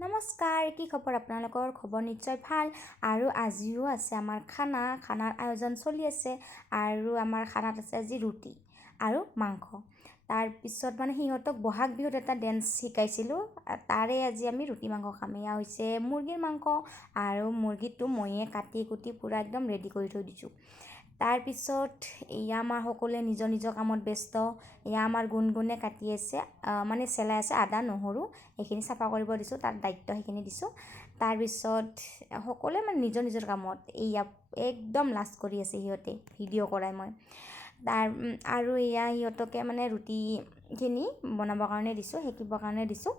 নমস্কাৰ, কি খবৰ? আপোনালোকৰ খবৰ নিশ্চয় ভাল। আৰু আজিও আছে আমাৰ খানাৰ আয়োজন চলি আছে। আৰু আমাৰ খানাত আছে আজি ৰুটি আৰু মাংস। তাৰপিছত মানে সিহঁতক বহাগ বিহুত এটা ডেন্স শিকাইছিলোঁ, তাৰে আজি আমি ৰুটি মাংস খাম। এয়া হৈছে মুৰ্গীৰ মাংস আৰু মুৰ্গীটো ময়ে কাটি কুটি পূৰা একদম ৰেডি কৰি থৈ দিছোঁ। তাৰপিছত এয়া আমাৰ সকলোৱে নিজৰ নিজৰ কামত ব্যস্ত। এয়া আমাৰ গুণগুণে কাটি আছে, মানে চেলাই আছে আদা নহৰু, এইখিনি চাফা কৰিব দিছোঁ, তাৰ দায়িত্ব সেইখিনি দিছোঁ। তাৰপিছত সকলোৱে মানে নিজৰ নিজৰ কামত এয়া একদম লাজ কৰি আছে সিহঁতে ভিডিঅ' কৰাই মই। আৰু এয়া সিহঁতকে মানে ৰুটিখিনি বনাবৰ কাৰণে দিছোঁ, শিকিবৰ কাৰণে দিছোঁ।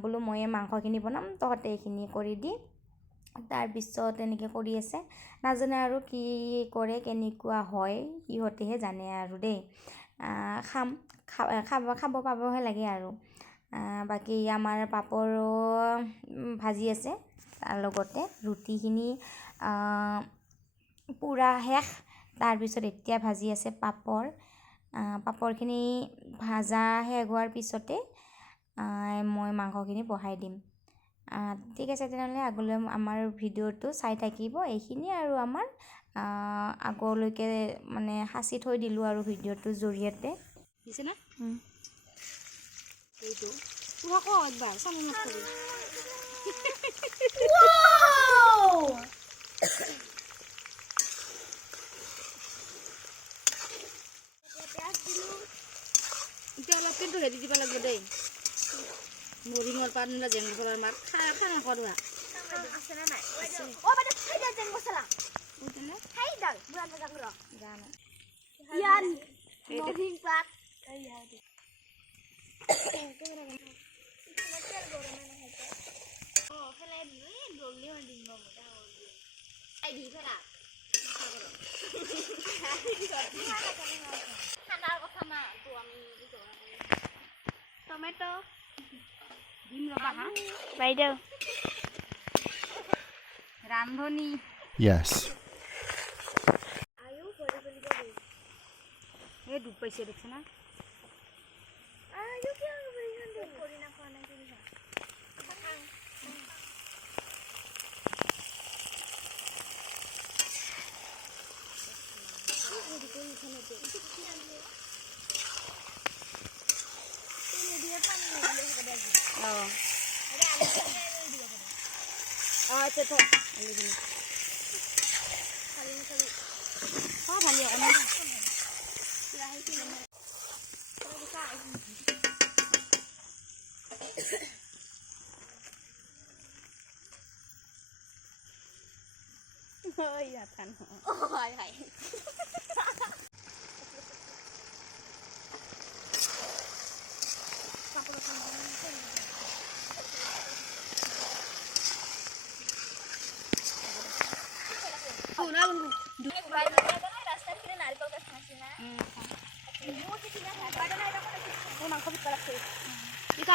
বোলো ময়ে মাংসখিনি বনাম, তহঁতে এইখিনি কৰি দি। তাৰপিছত এনেকৈ কৰি আছে, নাজানে আৰু কি কৰে কেনেকুৱা হয় সিহঁতেহে জানে আৰু দেই। খাব পাবহে লাগে আৰু। বাকী আমাৰ পাপৰো ভাজি আছে, তাৰ লগতে ৰুটিখিনি পূৰা শেষ। তাৰপিছত এতিয়া ভাজি আছে পাপৰখিনি ভাজা শেষ হোৱাৰ পিছতে মই মাংসখিনি বহাই দিম। ঠিক আছে তেনেহ'লে আগলৈ আমাৰ ভিডিঅ'টো চাই থাকিব। এইখিনিয়ে আৰু আমাৰ আগলৈকে মানে সাঁচি থৈ দিলোঁ আৰু ভিডিঅ'টোৰ জৰিয়তে দিছে না এইটো তোৰ আকৌ একবাৰ চামনত কৰি এতিয়া অলপ কিন্তু হেৰি দিব লাগিব দেই, মৰিঙৰ পাত বোলে জেং মছলাৰ মাত খানা খোৱা আছেনে নাই? জেং মছলা টমেটো দিম ৰবা হা বাইদেউ ৰান্ধনী। Yes. এই দুখ পাইছে দেখছে না। আচ্ছা তো ভালি অকণমান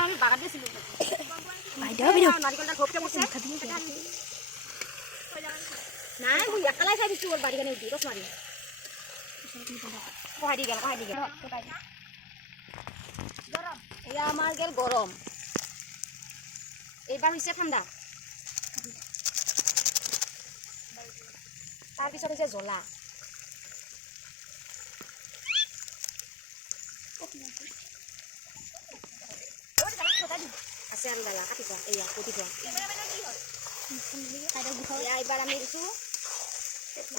আমি বাগান দিয়েছিলো নাই মই একালাই খাই দিছো বাড়ি কানে উঠি কচ মারি কহাই গেল এয়া আমার গেল গরম, এইবার হয়েছে ঠান্ডা, তারপিছত হয়েছে জ্বলা। আছে আৰু জ্বালা কাটি থোৱা, এয়া কুটি থোৱা। এয়া এইবাৰ আমি দিছোঁ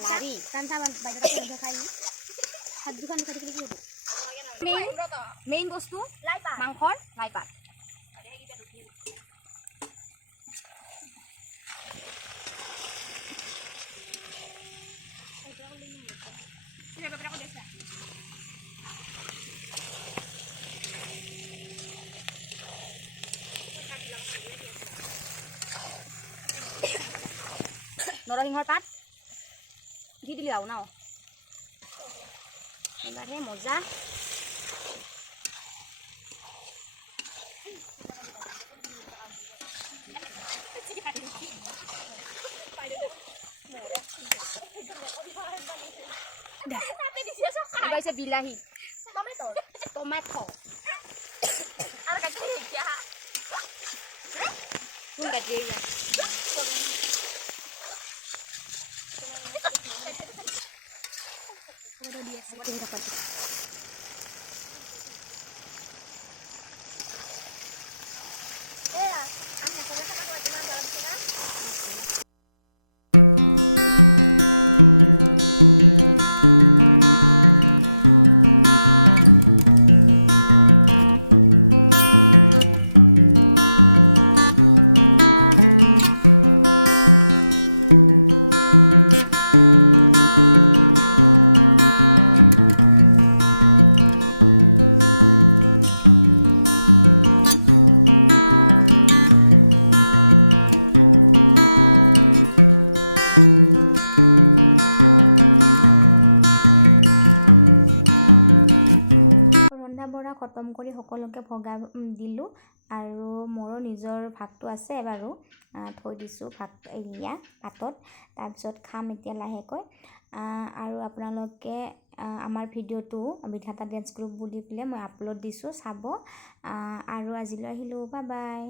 লাৰি মেইন বস্তু মাংসৰ লাই পাত। নৰসিংহৰ পাত দি দিলি আৰু ন, এইবাৰহে মজা। এইবাৰ বিলাহী টমেটো ৰন্ধা বঢ়া খতম কৰি সকলোকে ভগাই দিলোঁ আৰু মোৰো নিজৰ ভাগটো আছে বাৰু থৈ দিছোঁ ভাত এয়া পাতত তাৰপিছত খাম এতিয়া লাহেকৈ আৰু আপোনালোকে আমাৰ ভিডিঅ'টো বিধাতা ডেন্স গ্ৰুপ বুলি পেলাই মই আপলোড দিছোঁ চাব আৰু আজিলৈ আহিলোঁ বাই বাই